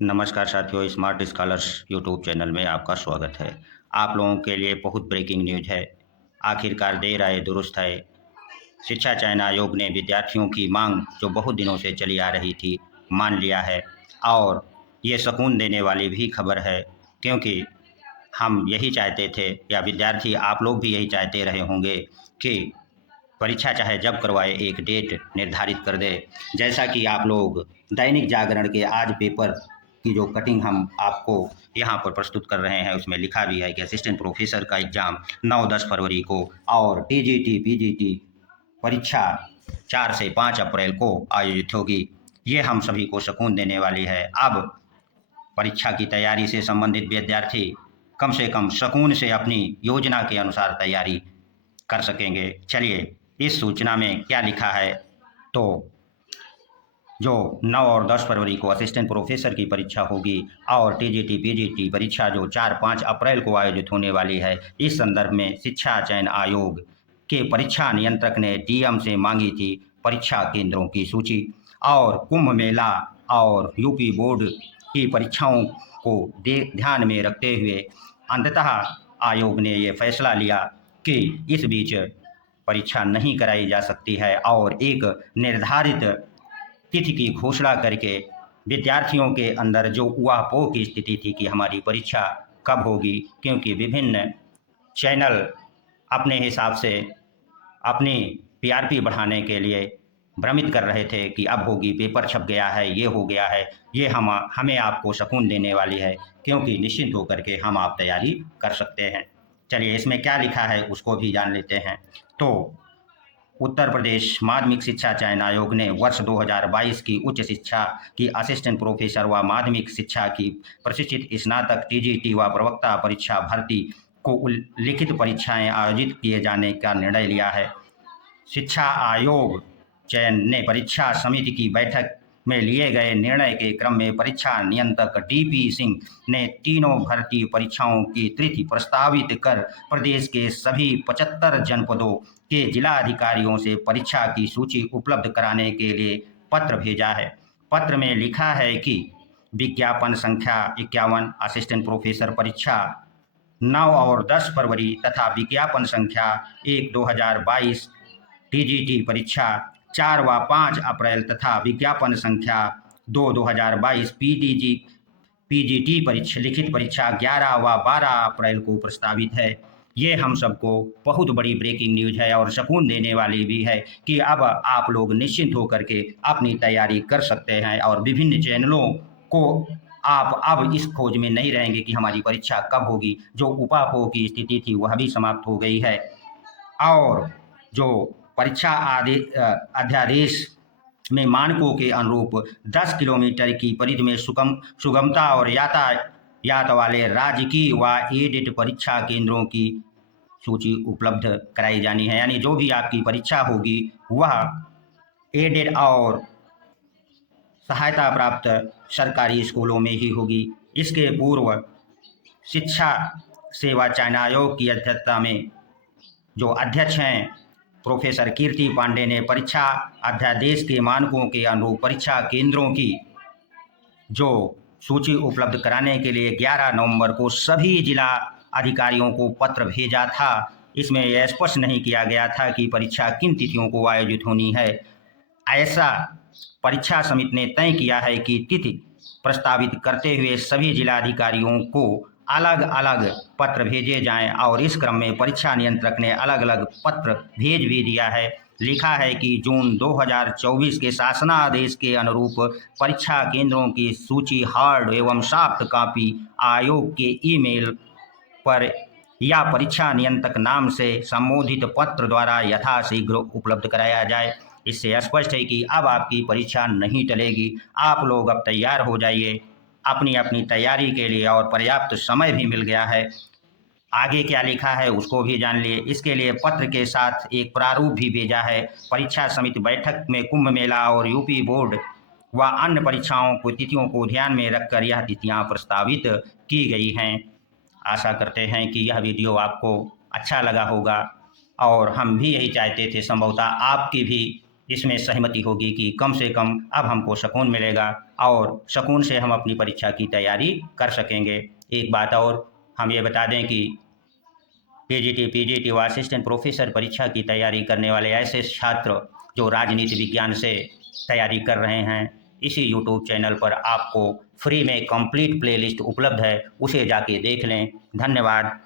नमस्कार साथियों, smart scholars YouTube channel में आपका स्वागत है। आप लोगों के लिए बहुत ब्रेकिंग न्यूज़ है। आखिरकार देर आए दुरुस्त है। शिक्षा चयन आयोग ने विद्यार्थियों की मांग जो बहुत दिनों से चली आ रही थी, मान लिया है। और ये सुकून देने वाली भी खबर है, क्योंकि हम यही चाहते थे, या विद्यार्थी आप लोग भी यही चाहते रहे होंगे कि परीक्षा चाहे जब करवाए, एक डेट निर्धारित कर दे। जैसा कि आप लोग दैनिक जागरण के आज पेपर की जो कटिंग हम आपको यहाँ पर प्रस्तुत कर रहे हैं, उसमें लिखा भी है कि असिस्टेंट प्रोफेसर का एग्ज़ाम 9-10 फरवरी को और टीजीटी पीजीटी परीक्षा 4 से 5 अप्रैल को आयोजित होगी। ये हम सभी को सुकून देने वाली है। अब परीक्षा की तैयारी से संबंधित विद्यार्थी कम से कम सुकून से अपनी योजना के अनुसार तैयारी कर सकेंगे। चलिए, इस सूचना में क्या लिखा है, तो जो 9 और 10 फरवरी को असिस्टेंट प्रोफेसर की परीक्षा होगी और टीजीटी पीजीटी परीक्षा जो 4-5 अप्रैल को आयोजित होने वाली है, इस संदर्भ में शिक्षा चयन आयोग के परीक्षा नियंत्रक ने डीएम से मांगी थी परीक्षा केंद्रों की सूची। और कुंभ मेला और यूपी बोर्ड की परीक्षाओं को ध्यान में रखते हुए अंततः आयोग ने ये फैसला लिया कि इस बीच परीक्षा नहीं कराई जा सकती है और एक निर्धारित तिथि की घोषणा करके विद्यार्थियों के अंदर जो ऊहापोह की स्थिति थी कि हमारी परीक्षा कब होगी, क्योंकि विभिन्न चैनल अपने हिसाब से अपनी टीआरपी बढ़ाने के लिए भ्रमित कर रहे थे कि अब होगी, पेपर छप गया है, ये हो गया है। ये हमें आपको सुकून देने वाली है, क्योंकि निश्चिंत होकर के हम आप तैयारी कर सकते हैं। चलिए, इसमें क्या लिखा है उसको भी जान लेते हैं। तो उत्तर प्रदेश माध्यमिक शिक्षा चयन आयोग ने वर्ष 2022 की उच्च शिक्षा की असिस्टेंट प्रोफेसर व माध्यमिक शिक्षा की प्रशिक्षित स्नातक टीजीटी व प्रवक्ता परीक्षा भर्ती को लिखित परीक्षाएं आयोजित किए जाने का निर्णय लिया है। शिक्षा आयोग चयन ने परीक्षा समिति की बैठक में लिए गए निर्णय के क्रम में परीक्षा नियंत्रक डीपी सिंह ने तीनों भर्ती परीक्षाओं की तिथि प्रस्तावित कर प्रदेश के सभी 75 जनपदों के जिलाधिकारियों से परीक्षा की सूची उपलब्ध कराने के लिए पत्र भेजा है। पत्र में लिखा है कि विज्ञापन संख्या 51 असिस्टेंट प्रोफेसर परीक्षा 9 और 10 फरवरी तथा विज्ञापन संख्या 1/2022 टीजीटी परीक्षा 4 व 5 अप्रैल तथा विज्ञापन संख्या 2/2022 पीजीटी परीक्षा लिखित परीक्षा 11 व 12 अप्रैल को प्रस्तावित है। ये हम सबको बहुत बड़ी ब्रेकिंग न्यूज़ है और सुकून देने वाली भी है कि अब आप लोग निश्चिंत होकर के अपनी तैयारी कर सकते हैं और विभिन्न चैनलों को आप अब इस खोज में नहीं रहेंगे कि हमारी परीक्षा कब होगी। जो ऊहापोह की स्थिति थी वह भी समाप्त हो गई है। और जो परीक्षा अध्यादेश में मानकों के अनुरूप 10 किलोमीटर की परिधि में सुगमता और यातायात वाले राजकीय व एडेड परीक्षा केंद्रों की सूची उपलब्ध कराई जानी है। यानी जो भी आपकी परीक्षा होगी वह एडेड और सहायता प्राप्त सरकारी स्कूलों में ही होगी। इसके पूर्व शिक्षा सेवा चयन आयोग की अध्यक्षता में जो अध्यक्ष हैं प्रोफेसर कीर्ति पांडे ने परीक्षा अध्यादेश के मानकों के अनुरूप परीक्षा केंद्रों की जो सूची उपलब्ध कराने के लिए 11 नवंबर को सभी जिला अधिकारियों को पत्र भेजा था। इसमें यह स्पष्ट नहीं किया गया था कि परीक्षा किन तिथियों को आयोजित होनी है। ऐसा परीक्षा समिति ने तय किया है कि तिथि प्रस्तावित करते हुए सभी जिलाधिकारियों को अलग अलग पत्र भेजे जाएं और इस क्रम में परीक्षा नियंत्रक ने अलग अलग पत्र भेज भी दिया है। लिखा है कि जून 2024 के शासनादेश के अनुरूप परीक्षा केंद्रों की सूची हार्ड एवं सॉफ्ट कॉपी आयोग के ईमेल पर या परीक्षा नियंत्रक नाम से संबोधित पत्र द्वारा यथाशीघ्र उपलब्ध कराया जाए। इससे स्पष्ट है कि अब आपकी परीक्षा नहीं टलेगी। आप लोग अब तैयार हो जाइए अपनी अपनी तैयारी के लिए, और पर्याप्त समय भी मिल गया है। आगे क्या लिखा है उसको भी जान लिए। इसके लिए पत्र के साथ एक प्रारूप भी भेजा है। परीक्षा समिति बैठक में कुंभ मेला और यूपी बोर्ड व अन्य परीक्षाओं को तिथियों को ध्यान में रखकर यह तिथियां प्रस्तावित की गई हैं। आशा करते हैं कि यह वीडियो आपको अच्छा लगा होगा और हम भी यही चाहते थे, संभवतः आपकी भी इसमें सहमति होगी कि कम से कम अब हमको सुकून मिलेगा और सुकून से हम अपनी परीक्षा की तैयारी कर सकेंगे। एक बात और हम ये बता दें कि पीजीटी, पीजीटी व असिस्टेंट प्रोफेसर परीक्षा की तैयारी करने वाले ऐसे छात्र जो राजनीति विज्ञान से तैयारी कर रहे हैं, इसी यूट्यूब चैनल पर आपको फ्री में कंप्लीट प्लेलिस्ट उपलब्ध है, उसे जाके देख लें। धन्यवाद।